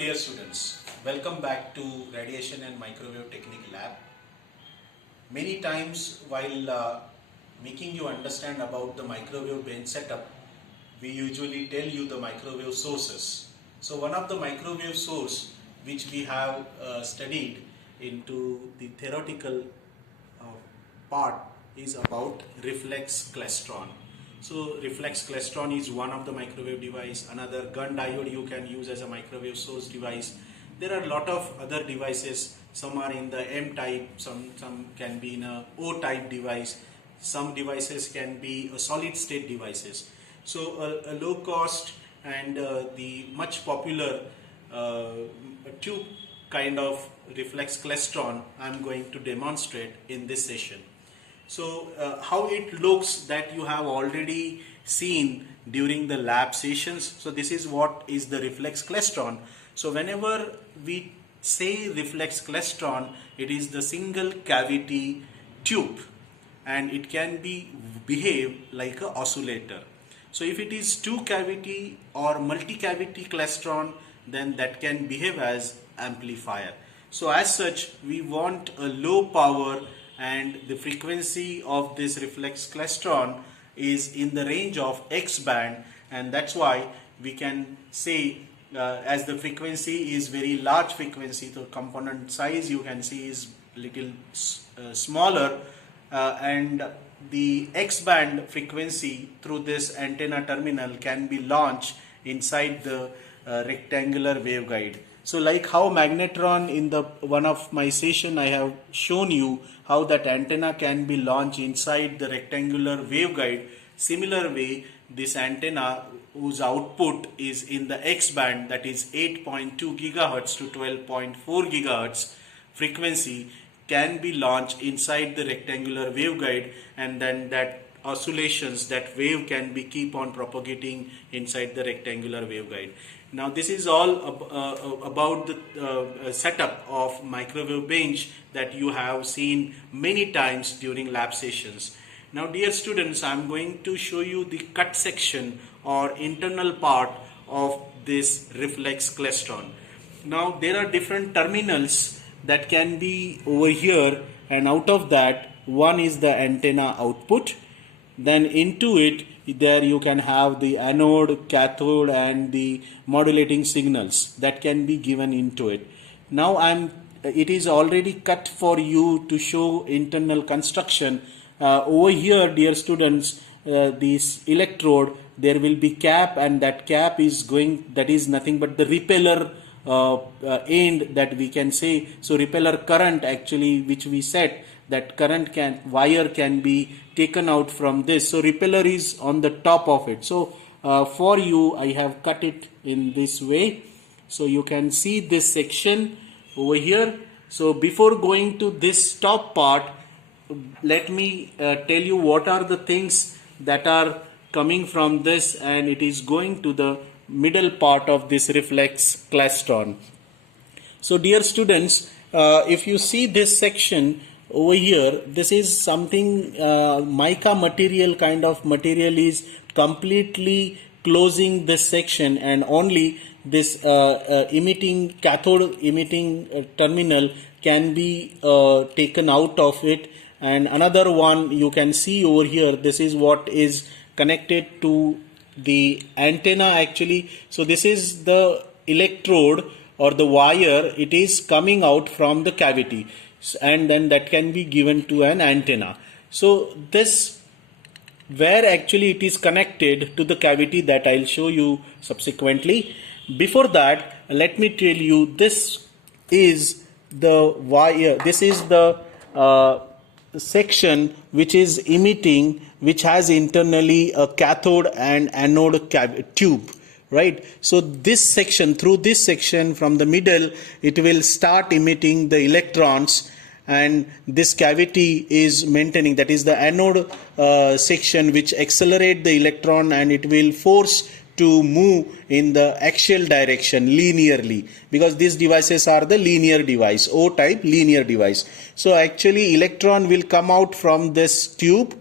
dear students, welcome back to Radiation and Microwave Technique Lab. Many times while making you understand about the microwave bench setup, we usually tell you the microwave sources. So one of the microwave source which we have studied into the theoretical part is about reflex klystron. So reflex klystron is one of the microwave device. Another gun diode you can use as a microwave source device. There are a lot of other devices. Some are in the M type, some can be in a O type device. Some devices can be a solid state devices. So a low cost and the much popular tube kind of reflex klystron I am going to demonstrate in this session. So how it looks that you have already seen during the lab sessions. So this is what is the reflex klystron. So whenever we say reflex klystron, it is the single cavity tube and it can behave like a oscillator. So if it is two cavity or multi cavity klystron, then that can behave as amplifier. So as such, we want a low power and the frequency of this reflex klystron is in the range of X band, and that's why we can say as the frequency is very large frequency, the component size you can see is little smaller and the X band frequency through this antenna terminal can be launched inside the rectangular waveguide. So like how magnetron in the one of my session I have shown you how that antenna can be launched inside the rectangular waveguide. Similar way, this antenna whose output is in the X band, that is 8.2 gigahertz to 12.4 gigahertz frequency, can be launched inside the rectangular waveguide, and then that oscillations, that wave can be keep on propagating inside the rectangular waveguide. Now this is all about the setup of microwave bench that you have seen many times during lab sessions. Now dear students, I am going to show you the cut section or internal part of this reflex klystron. Now there are different terminals that can be over here, and out of that one is the antenna output. Then into it there you can have the anode, cathode and the modulating signals that can be given into it. Now it is already cut for you to show internal construction. Over here, dear students, this electrode, there will be cap, and that cap is that is nothing but the repeller end that we can say. So repeller current actually, which we set, that wire can be taken out from this. So repeller is on the top of it. So for you, I have cut it in this way. So you can see this section over here. So before going to this top part, let me tell you what are the things that are coming from this, and it is going to the middle part of this reflex klystron. So dear students, if you see this section over here, this is something mica material kind of material is completely closing this section, and only this cathode emitting terminal can be taken out of it. And another one you can see over here, this is what is connected to the antenna actually. So this is the electrode or the wire, it is coming out from the cavity, and then that can be given to an antenna. So this where actually it is connected to the cavity, that I'll show you subsequently. Before that, let me tell you, this is the wire, this is the section which is emitting, which has internally a cathode and anode tube, right? So this section, through this section from the middle, it will start emitting the electrons, and this cavity is maintaining, that is the anode section, which accelerate the electron, and it will force to move in the axial direction linearly, because these devices are the linear device, O type linear device. So actually electron will come out from this tube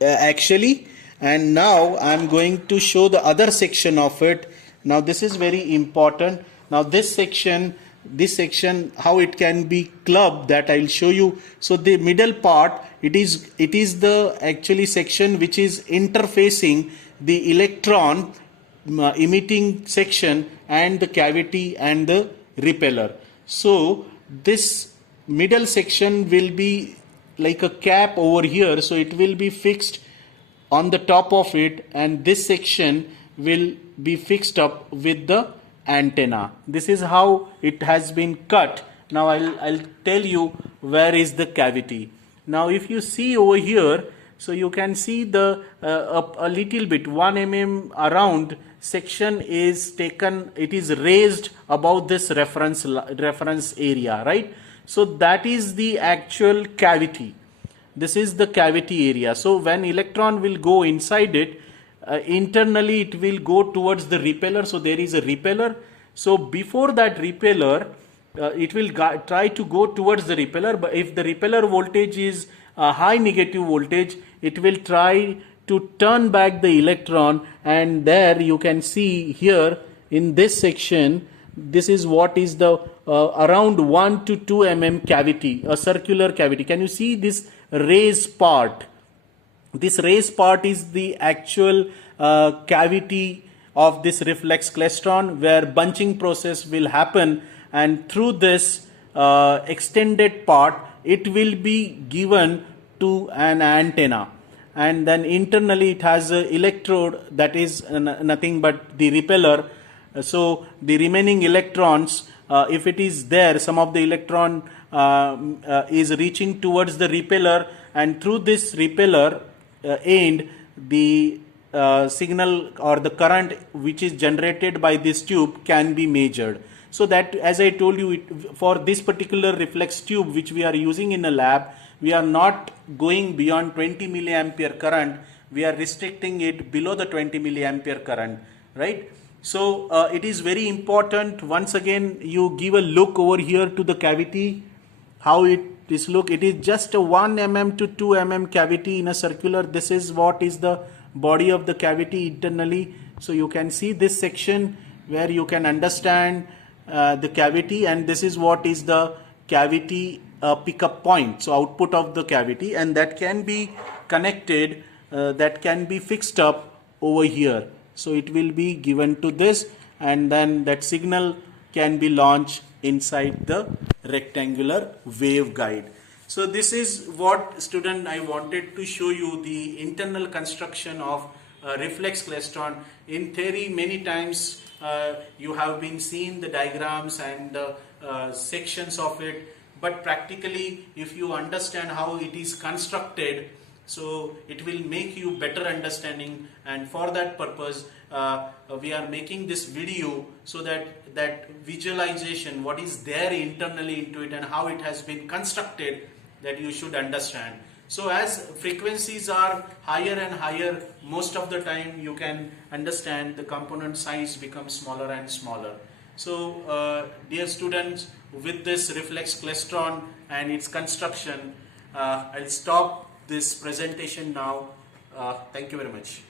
axially, and now I am going to show the other section of it. Now this is very important. Now this section how it can be clubbed, that I'll show you. So the middle part, it is the actually section which is interfacing the electron emitting section and the cavity and the repeller. So this middle section will be like a cap over here, so it will be fixed on the top of it, and this section will be fixed up with the antenna. This is how it has been cut. Now I'll tell you where is the cavity. Now if you see over here, so you can see the a little bit 1 mm around section is taken, it is raised above this reference area, right? So that is the actual cavity. This is the cavity area. So when electron will go inside it, internally it will go towards the repeller. So there is a repeller. So before that repeller, it will try to go towards the repeller. But if the repeller voltage is a high negative voltage, it will try to turn back the electron. And there you can see here in this section, this is what is the around 1 to 2 mm cavity, a circular cavity. Can you see this raised part? This raised part is the actual cavity of this reflex klystron, where bunching process will happen, and through this extended part it will be given to an antenna, and then internally it has an electrode that is nothing but the repeller. So the remaining electrons, if it is there, some of the electron is reaching towards the repeller, and through this repeller end, the signal or the current which is generated by this tube can be measured. So that, as I told you, for this particular reflex tube which we are using in a lab, we are not going beyond 20 milliampere current. We are restricting it below the 20 milliampere current, right? So it is very important. Once again, you give a look over here to the cavity, how it is look. It is just a 1 mm to 2 mm cavity in a circular. This is what is the body of the cavity internally. So you can see this section where you can understand the cavity, and this is what is the cavity pickup point, so output of the cavity, and that can be connected, that can be fixed up over here. So it will be given to this, and then that signal can be launched inside the rectangular waveguide. So this is what, student, I wanted to show you the internal construction of reflex klystron. In theory, many times you have been seeing the diagrams and the sections of it, but practically if you understand how it is constructed, so it will make you better understanding, and for that purpose we are making this video, so that visualization, what is there internally into it and how it has been constructed, that you should understand. So as frequencies are higher and higher, most of the time you can understand the component size becomes smaller and smaller. So dear students, with this reflex klystron and its construction, I'll stop this presentation now. Thank you very much.